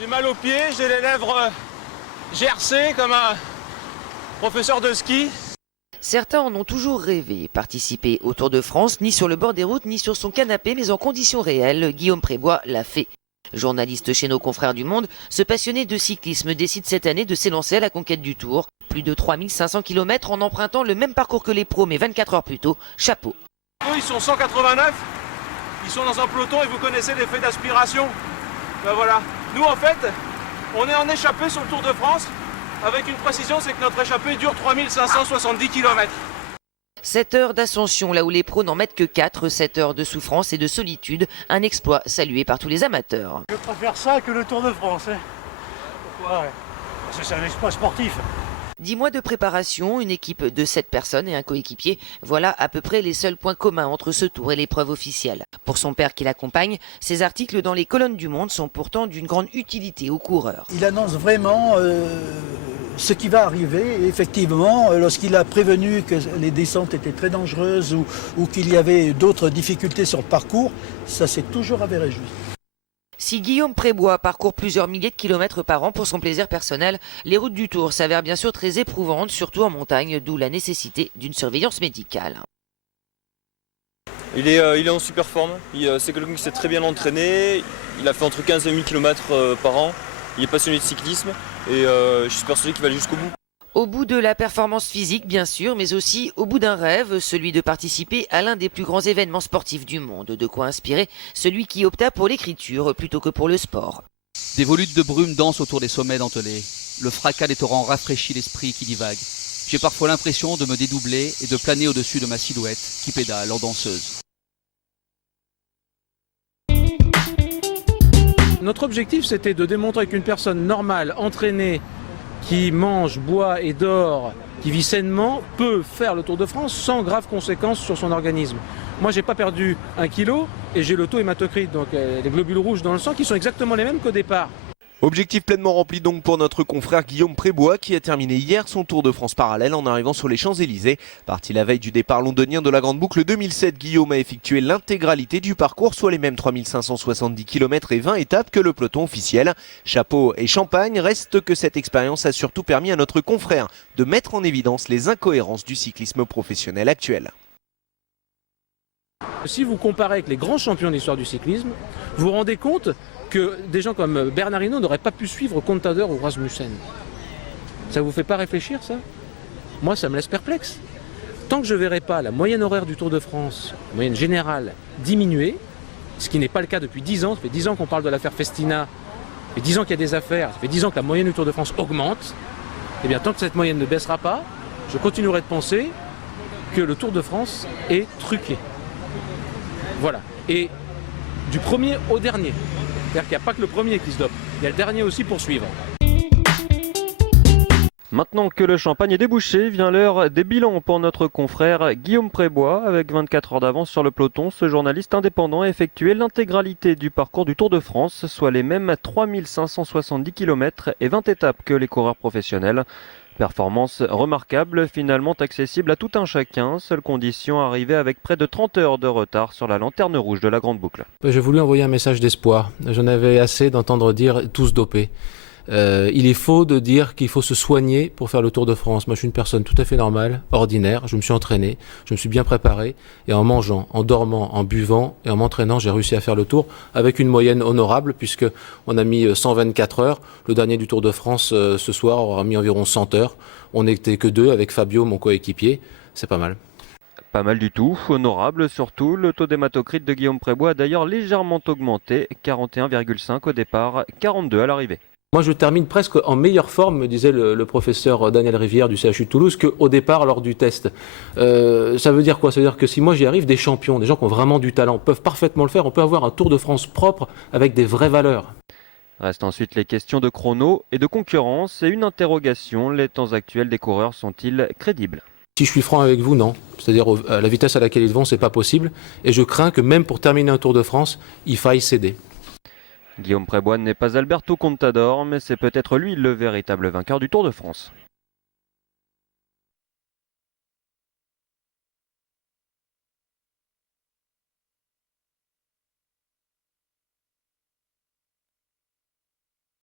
J'ai mal aux pieds, j'ai les lèvres gercées comme un professeur de ski. Certains en ont toujours rêvé, participer au Tour de France, ni sur le bord des routes, ni sur son canapé, mais en conditions réelles. Guillaume Prébois l'a fait. Journaliste chez nos confrères du Monde, ce passionné de cyclisme décide cette année de s'élancer à la conquête du Tour. Plus de 3500 km en empruntant le même parcours que les pros, mais 24 heures plus tôt. Chapeau. Eux, ils sont 189, ils sont dans un peloton et vous connaissez l'effet d'aspiration. Ben voilà. Nous, en fait, on est en échappée sur le Tour de France. Avec une précision, c'est que notre échappée dure 3570 km. 7 heures d'ascension, là où les pros n'en mettent que 4, 7 heures de souffrance et de solitude, un exploit salué par tous les amateurs. Je préfère ça que le Tour de France. Pourquoi? Parce que c'est un exploit sportif. 10 mois de préparation, une équipe de 7 personnes et un coéquipier, voilà à peu près les seuls points communs entre ce tour et l'épreuve officielle. Pour son père qui l'accompagne, ces articles dans les colonnes du Monde sont pourtant d'une grande utilité aux coureurs. Il annonce vraiment ce qui va arriver. Et effectivement, lorsqu'il a prévenu que les descentes étaient très dangereuses ou qu'il y avait d'autres difficultés sur le parcours, ça s'est toujours avéré juste. Si Guillaume Prébois parcourt plusieurs milliers de kilomètres par an pour son plaisir personnel, les routes du Tour s'avèrent bien sûr très éprouvantes, surtout en montagne, d'où la nécessité d'une surveillance médicale. Il est en super forme, c'est quelqu'un qui s'est très bien entraîné, il a fait entre 15 et 1000 km par an, il est passionné de cyclisme et je suis persuadé qu'il va aller jusqu'au bout. Au bout de la performance physique, bien sûr, mais aussi au bout d'un rêve, celui de participer à l'un des plus grands événements sportifs du monde. De quoi inspirer celui qui opta pour l'écriture plutôt que pour le sport. Des volutes de brume dansent autour des sommets dentelés. Le fracas des torrents rafraîchit l'esprit qui divague. J'ai parfois l'impression de me dédoubler et de planer au-dessus de ma silhouette qui pédale en danseuse. Notre objectif, c'était de démontrer qu'une personne normale, entraînée, qui mange, boit et dort, qui vit sainement, peut faire le Tour de France sans graves conséquences sur son organisme. Moi, j'ai pas perdu 1 kilo et j'ai l'auto-hématocrite, donc les globules rouges dans le sang qui sont exactement les mêmes qu'au départ. Objectif pleinement rempli donc pour notre confrère Guillaume Prébois qui a terminé hier son Tour de France parallèle en arrivant sur les Champs-Élysées. Parti la veille du départ londonien de la Grande Boucle 2007, Guillaume a effectué l'intégralité du parcours, soit les mêmes 3570 km et 20 étapes que le peloton officiel. Chapeau et champagne, reste que cette expérience a surtout permis à notre confrère de mettre en évidence les incohérences du cyclisme professionnel actuel. Si vous comparez avec les grands champions de l'histoire du cyclisme, vous vous rendez compte que des gens comme Bernard Hinault n'auraient pas pu suivre Contador ou Rasmussen. Ça vous fait pas réfléchir, ça? Moi, ça me laisse perplexe. Tant que je ne verrai pas la moyenne horaire du Tour de France, la moyenne générale, diminuer, ce qui n'est pas le cas depuis 10 ans, ça fait 10 ans qu'on parle de l'affaire Festina, ça fait 10 ans qu'il y a des affaires, ça fait 10 ans que la moyenne du Tour de France augmente, et bien tant que cette moyenne ne baissera pas, je continuerai de penser que le Tour de France est truqué. Voilà. Et du premier au dernier. C'est-à-dire qu'il n'y a pas que le premier qui se dope, il y a le dernier aussi pour suivre. Maintenant que le champagne est débouché, vient l'heure des bilans pour notre confrère Guillaume Prébois. Avec 24 heures d'avance sur le peloton, ce journaliste indépendant a effectué l'intégralité du parcours du Tour de France, soit les mêmes 3570 km et 20 étapes que les coureurs professionnels. Performance remarquable, finalement accessible à tout un chacun. Seule condition, arriver avec près de 30 heures de retard sur la lanterne rouge de la Grande Boucle. J'ai voulu envoyer un message d'espoir. J'en avais assez d'entendre dire tous dopés. Il est faux de dire qu'il faut se soigner pour faire le Tour de France. Moi, je suis une personne tout à fait normale, ordinaire. Je me suis entraîné, je me suis bien préparé. Et en mangeant, en dormant, en buvant et en m'entraînant, j'ai réussi à faire le Tour avec une moyenne honorable puisque on a mis 124 heures. Le dernier du Tour de France ce soir aura mis environ 100 heures. On n'était que 2 avec Fabio, mon coéquipier. C'est pas mal. Pas mal du tout, honorable surtout. Le taux d'hématocrite de Guillaume Prébois a d'ailleurs légèrement augmenté, 41,5 au départ, 42 à l'arrivée. Moi, je termine presque en meilleure forme, me disait le professeur Daniel Rivière du CHU de Toulouse, qu'au départ, lors du test. Ça veut dire quoi? Ça veut dire que si moi j'y arrive, des champions, des gens qui ont vraiment du talent, peuvent parfaitement le faire. On peut avoir un Tour de France propre avec des vraies valeurs. Restent ensuite les questions de chrono et de concurrence et une interrogation. Les temps actuels des coureurs sont-ils crédibles? Si je suis franc avec vous, non. C'est-à-dire à la vitesse à laquelle ils vont, c'est pas possible. Et je crains que même pour terminer un Tour de France, il faille céder. Guillaume Prébois n'est pas Alberto Contador, mais c'est peut-être lui le véritable vainqueur du Tour de France.